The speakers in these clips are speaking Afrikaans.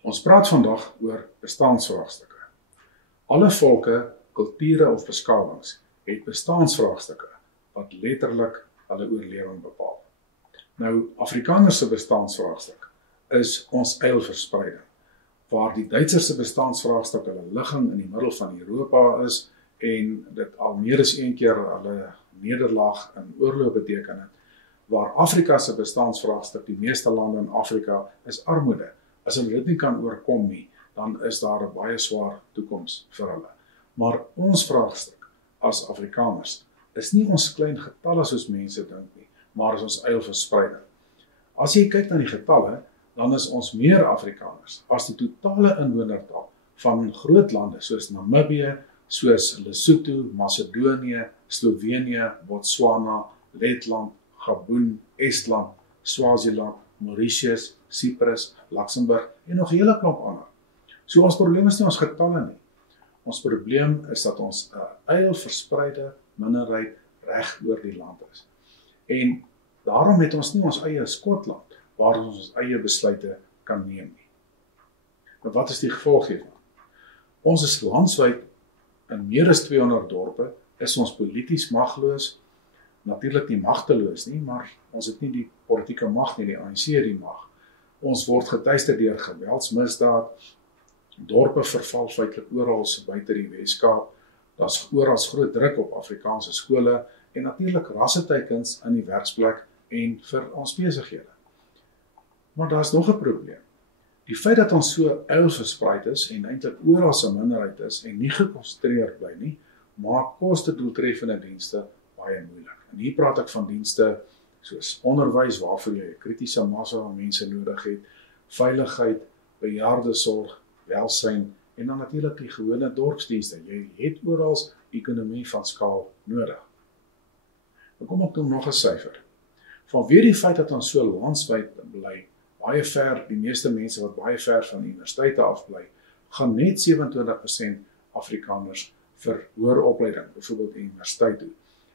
Ons praat vandag oor bestaansvraagstukke. Alle volke, kulture of beskawings het bestaansvraagstukke wat letterlik hulle oorlewing bepaal. Nou, Afrikaners se bestaansvraagstuk is ons eilverspreiding, waar die Duitsers se bestaansvraagstuk hulle ligging in die middel van Europa is en dit al meer as een keer hulle nederlaag in oorlog beteken het, waar Afrika se bestaansvraagstuk, die meeste lande in Afrika, is armoede. As hulle dit nie kan oorkom nie, dan is daar 'n baie swaar toekoms vir hulle. Maar ons vraagstuk as Afrikaners is nie ons klein getalle soos mense dink nie, maar is ons eilverspreiding. As jy kyk na die getalle, dan is ons meer Afrikaners as die totale inwonertal van groot lande soos Namibië, soos Lesotho, Macedonië, Slovenië, Botswana, Letland, Gabon, Estland, Swaziland, Mauritius, Cyprus, Luxemburg en nog 'n hele klomp ander. So ons probleem is nie ons getalle nie. Ons probleem is dat ons 'n eilverspreide minderheid reg oor die land is. En daarom het ons nie ons eie Skotland waar ons eie besluite kan neem nie. Maar wat is die gevolg hiervan? Ons is landwyd in meer as 200 dorpe, is ons polities magloos, natuurlik nie magteloos nie, maar ons het nie die politieke mag nie, die ANC het die mag. Ons word getuister deur geweldsmisdaad, dorpe verval feitelik oral buite die Weskaap, daar's oral groot druk op Afrikaanse skole en natuurlik rasseteikens in die werksplek en vir ons besighede. Maar daar's nog 'n probleem. Die feit dat ons so eilverspreid is en eintlik oral 'n minderheid is en nie gekonsentreerd bly nie, maak koste-doeltreffende dienste baie moeilik. En hier praat ek van dienste soos onderwys waarvoor jy 'n kritiese massa van mense nodig het, veiligheid, bejaardesorg, welsyn en dan natuurlik die gewone dorpsdienste. Jy het oral ekonomie van skaal nodig. Dan kom ek nog 'n syfer. Vanweë die feit dat ons so landwyd bly, baie ver, die meeste mense wat baie ver van universiteite af bly, gaan net 27% Afrikaners vir hoër opleiding, byvoorbeeld universiteit toe.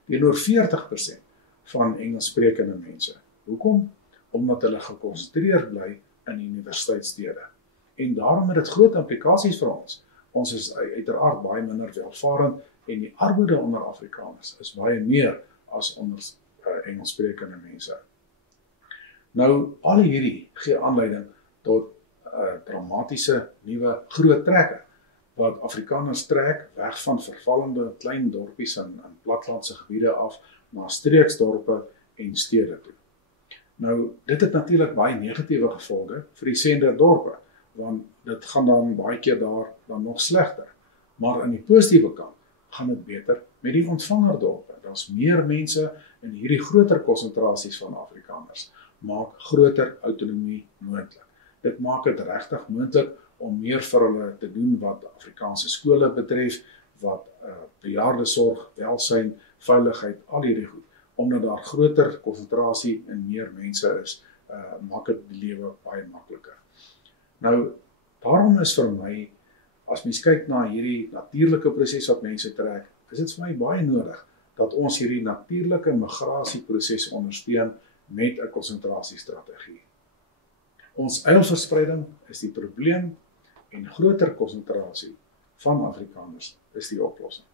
Teenoor 40% van Engelssprekende mense. Hoekom? Omdat hulle gekonsentreerd bly in universiteitsstede. En daarom het dit groot implikasies vir ons. Ons is uiteraard baie minder welvarend en die armoede onder Afrikaners is baie meer as onder Engelssprekende mense. Nou, al hierdie gee aanleiding tot dramatiese nuwe groot trekke wat Afrikaners trek weg van vervallende klein dorpies in plattelandse gebiede af na streeksdorpe en stede toe. Nou, dit het natuurlik baie negatiewe gevolge vir die senderdorpe, want dit gaan dan baie keer daar dan nog slegter. Maar aan die positiewe kant gaan dit beter met die ontvangerdorpe. Daar's meer mense en hierdie groter konsentrasies van Afrikaners maak groter autonomie moontlik. Dit maak dit regtig moontlik om meer vir hulle te doen wat Afrikaanse skole betref, wat bejaardesorg, welsyn, veiligheid, al hierdie goed. Omdat daar groter konsentrasie en meer mense is, maak dit die lewe baie makliker. Nou, daarom is vir my, as mens kyk na hierdie natuurlike proses wat mense trek, is dit vir my baie nodig dat ons hierdie natuurlike migrasieproses ondersteun met 'n konsentrasiestrategie. Ons eilverspreiding is die probleem en groter konsentrasie van Afrikaners is die oplossing.